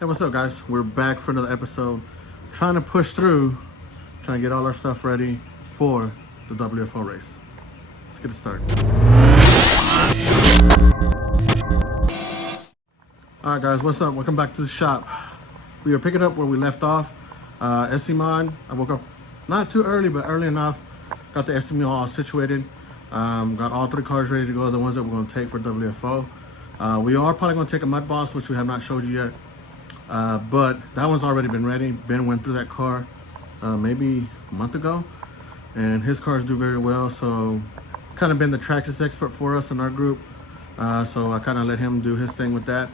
Hey, what's up, guys? We're back for another episode, trying to push through, trying to get all our stuff ready for the WFO race. Let's get it started. All right, guys, what's up? Welcome back to the shop. We are picking up where we left off. SC Mod, I woke up not too early, but early enough. Got the SC Mod all situated. Got all 3 cars ready to go, the ones that we're going to take for WFO. We are probably going to take a Mud Boss, which we have not showed you yet. But that one's already been ready. Ben went through that car maybe a month ago, and his cars do very well. So kind of been the Traxxas expert for us in our group. So I kind of let him do his thing with that.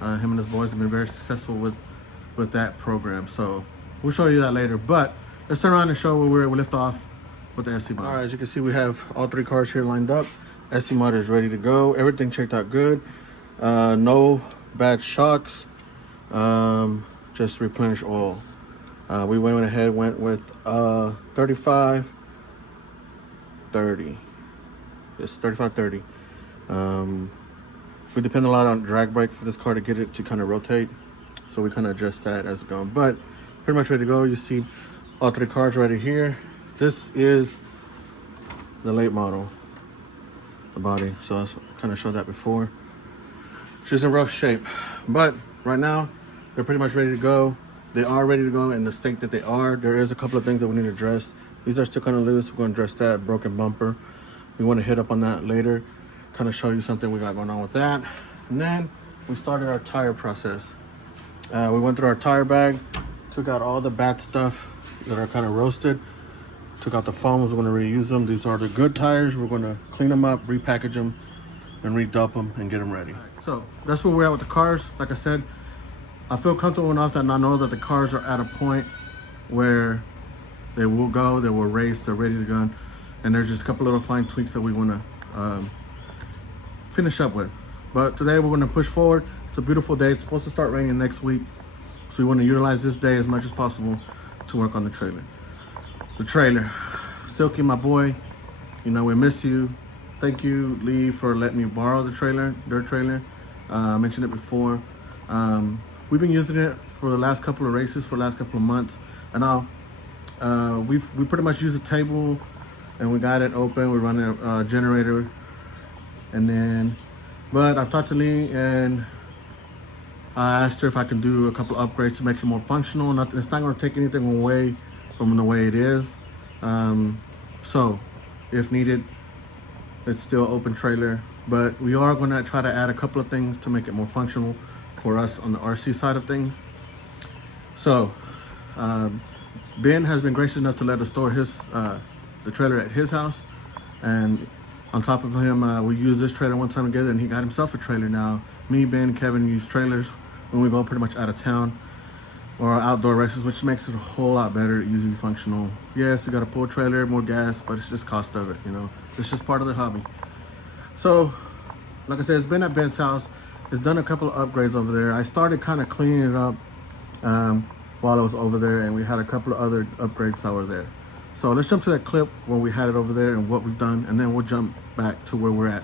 Him and his boys have been very successful with that program. So we'll show you that later. But let's turn around and show where we left off with the SC Mod. All right, as you can see, we have all 3 cars here lined up. SC Mod is ready to go. Everything checked out good. No bad shocks. Just replenish oil. We went with 35 30. It's 35 30. We depend a lot on drag brake for this car to get it to kind of rotate, so we kind of adjust that as it's going. But pretty much ready to go. You see all 3 cars right here. This is the late model, the body. So I kind of showed that before. She's in rough shape, but right now they're pretty much ready to go. They are ready to go in the state that they are. There is a couple of things that we need to address. These are still kind of loose. We're going to address that. Broken bumper. We want to hit up on that later. Kind of show you something we got going on with that. And then we started our tire process. We went through our tire bag, took out all the bad stuff that are kind of roasted, took out the foams. We're going to reuse them. These are the good tires. We're going to clean them up, repackage them, and re-dump them and get them ready. So that's where we're at with the cars. Like I said, I feel comfortable enough that I know that the cars are at a point where they will go, they will race, they're ready to go, and there's just a couple little fine tweaks that we want to finish up with. But today we're going to push forward. It's a beautiful day. It's supposed to start raining next week, so we want to utilize this day as much as possible to work on the trailer. The trailer, Silky, my boy, you know, we miss you. Thank you, Lee, for letting me borrow the trailer, their trailer. I mentioned it before. We've been using it for the last couple of races, for the last couple of months. And now we pretty much use a table, and we got it open. We're running a generator. And then, but I've talked to Lee, and I asked her if I can do a couple of upgrades to make it more functional. It's not going to take anything away from the way it is. So if needed, it's still open trailer, but we are going to try to add a couple of things to make it more functional for us on the RC side of things. So Ben has been gracious enough to let us store the trailer at his house, and on top of him, we used this trailer one time together, and he got himself a trailer now. Me, Ben, Kevin use trailers when we go pretty much out of town or outdoor races, which makes it a whole lot better, easy, functional. Yes, we got a pull trailer, more gas, but it's just cost of it, you know. It's just part of the hobby. So, like I said, it's been at Ben's house. It's done a couple of upgrades over there. I started kind of cleaning it up while I was over there, and we had a couple of other upgrades that were there. So let's jump to that clip when we had it over there and what we've done, and then we'll jump back to where we're at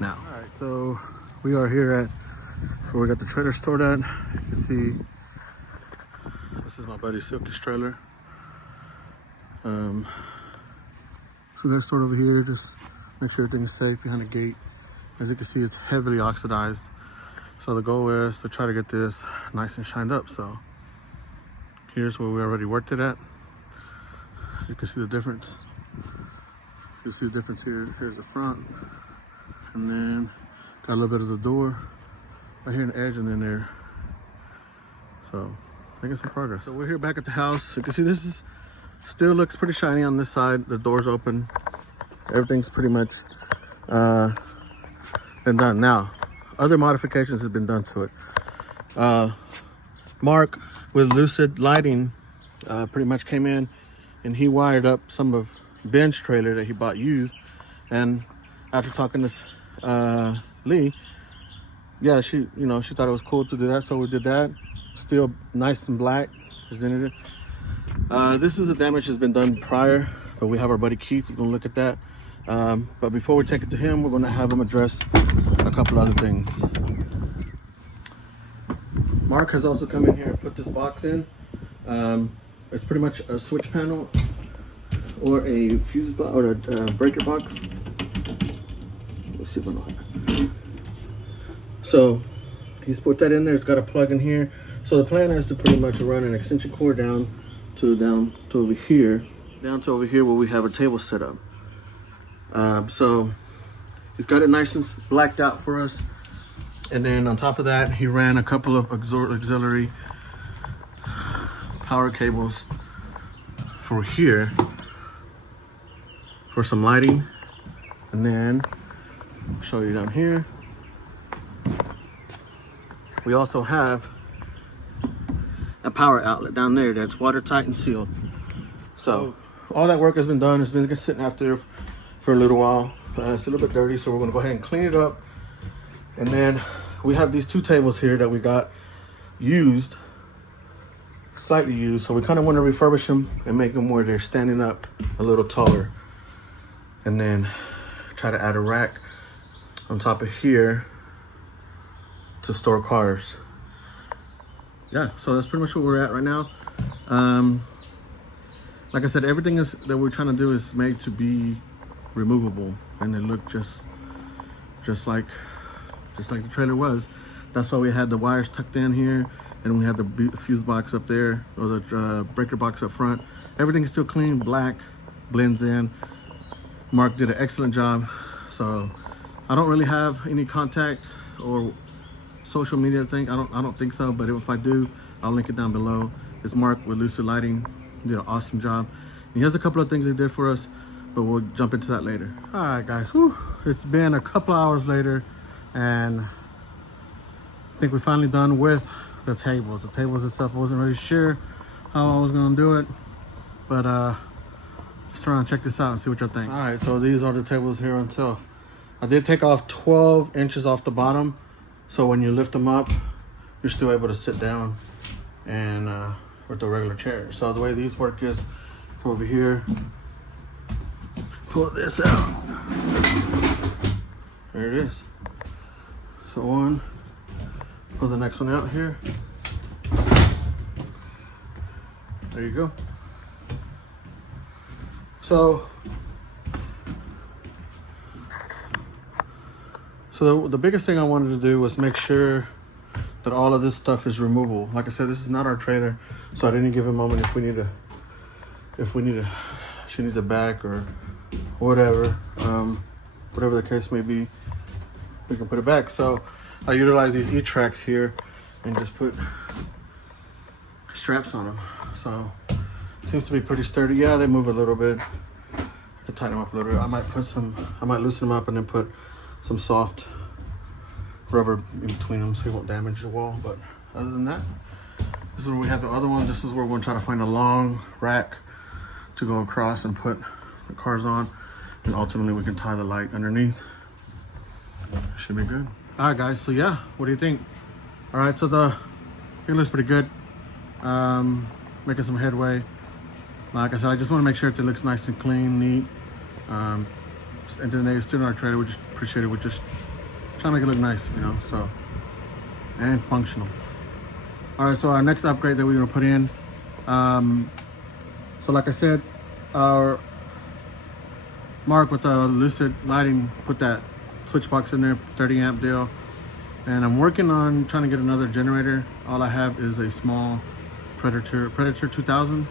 now. All right, so we are here at where we got the trailer stored at. You can see this is my buddy Silkys trailer. So we got it stored over here. Just make sure everything is safe behind the gate. As you can see, it's heavily oxidized. So the goal is to try to get this nice and shined up. So here's where we already worked it at. You can see the difference. You'll see the difference here. Here's the front. And then got a little bit of the door right here in the edge, and then there. So making some progress. So we're here back at the house. You can see this is still looks pretty shiny on this side. The door's open. Everything's pretty much been done. Now, other modifications have been done to it. Mark with Lucid Lighting pretty much came in, and he wired up some of Ben's trailer that he bought used. And after talking to Lee, yeah, she thought it was cool to do that, so we did that. Still nice and black, isn't it? This is the damage that's been done prior, but we have our buddy Keith who's gonna look at that. But before we take it to him, we're gonna have him address a couple other things. Mark has also come in here and put this box in. It's pretty much a switch panel or a fuse box or a breaker box. Let's see if I know how. So he's put that in there. It's got a plug in here. So the plan is to pretty much run an extension cord down to over here, where we have a table set up. So he's got it nice and blacked out for us. And then on top of that, he ran a couple of auxiliary power cables for here for some lighting. And then I'll show you down here. We also have a power outlet down there that's watertight and sealed. So all that work has been done. It's been sitting out there for a little while. It's a little bit dirty, so we're gonna go ahead and clean it up. And then we have these 2 tables here that we got used, slightly used. So we kind of want to refurbish them and make them where they're standing up a little taller. And then try to add a rack on top of here to store cars. Yeah, so that's pretty much where we're at right now. Like I said, everything is that we're trying to do is made to be removable, and they look just like the trailer was. That's why we had the wires tucked in here, and we had the fuse box up there, or the breaker box up front. Everything's still clean, black, blends in. Mark did an excellent job. So I don't really have any contact or social media thing. I don't think so, but if I do, I'll link it down below. It's Mark with Lucid Lighting. He did an awesome job. And he has a couple of things he did for us, but we'll jump into that later. All right, guys. Whew. It's been a couple hours later, and I think we're finally done with the tables. The tables itself, I wasn't really sure how I was gonna do it, but let's try and check this out and see what y'all think. All right, so these are the tables here on top. I did take off 12 inches off the bottom, so when you lift them up, you're still able to sit down and with the regular chair. So the way these work is, come over here, pull this out. There it is. So one, pull the next one out here. There you go. So the biggest thing I wanted to do was make sure that all of this stuff is removable. Like I said, this is not our trailer, so at any given moment, if she needs a back or whatever, whatever the case may be, we can put it back. So I utilize these E-tracks here and just put straps on them. So it seems to be pretty sturdy. Yeah, they move a little bit. I could tighten them up a little bit. I might loosen them up and then put some soft rubber in between them so it won't damage the wall. But other than that, this is where we have the other one. This is where we're going to try to find a long rack to go across and put the cars on, and ultimately we can tie the light underneath. Should be good. All right, guys, so yeah, what do you think? All right, so it looks pretty good. Making some headway. Like I said, I just want to make sure that it looks nice and clean, neat. And then they still in our trailer, we just appreciate it. We're just trying to make it look nice, you know, so, and functional. All right, so our next upgrade that we're gonna put in, so like I said, our Mark with the Lucid Lighting put that switch box in there, 30 amp deal, and I'm working on trying to get another generator. All I have is a small Predator 2000.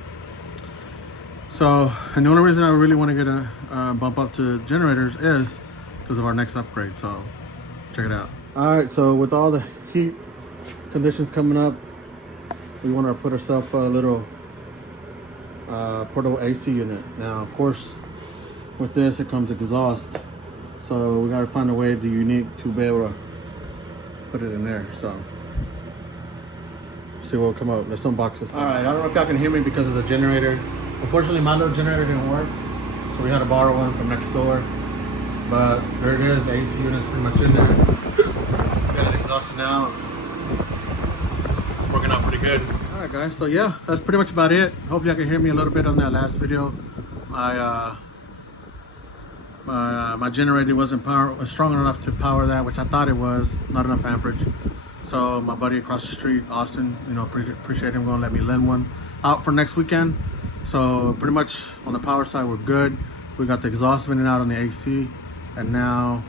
So, and the only reason I really want to get a bump up to generators is because of our next upgrade. So check it out. All right, so with all the heat conditions coming up, we want to put ourselves a little portable AC unit. Now, of course, with this it comes exhaust, so we got to find a way to unique to be able to put it in there. So see what will come up. There's some boxes. All right, I don't know if y'all can hear me because of the generator. Unfortunately, my little generator didn't work, so we had to borrow one from next door. But there it is, the AC unit's pretty much in there. Got it exhausted now. Working out pretty good. All right, guys, so yeah, that's pretty much about it. Hope y'all can hear me a little bit on that last video. My generator wasn't strong enough to power that, which I thought it was, not enough amperage. So my buddy across the street, Austin, you know, appreciate him going to let me lend one out for next weekend. So pretty much on the power side, we're good. We got the exhaust venting out on the AC, and now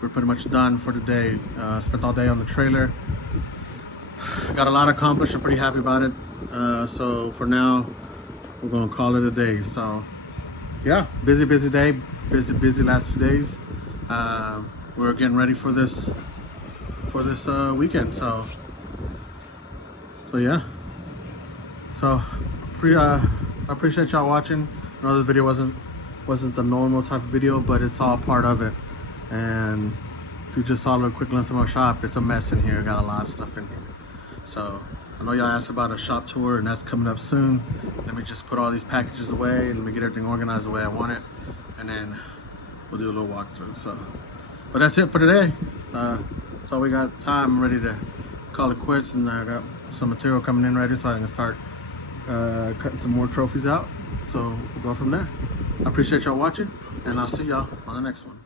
we're pretty much done for the day. Spent all day on the trailer. Got a lot accomplished. I'm pretty happy about it. So for now, we're gonna call it a day. So yeah, busy day, busy last 2 days. We're getting ready for this weekend. So yeah. So I appreciate y'all watching. I know the video wasn't the normal type of video, but it's all part of it. And if you just saw a little quick glimpse of my shop, it's a mess in here. Got a lot of stuff in here. So I know y'all asked about a shop tour, and that's coming up soon. Let me just put all these packages away and let me get everything organized the way I want it, and then we'll do a little walkthrough. So, but that's it for today. So we got time. I'm ready to call it quits, and I got some material coming in ready, so I can start cutting some more trophies out. So we'll go from there. I appreciate y'all watching, and I'll see y'all on the next one.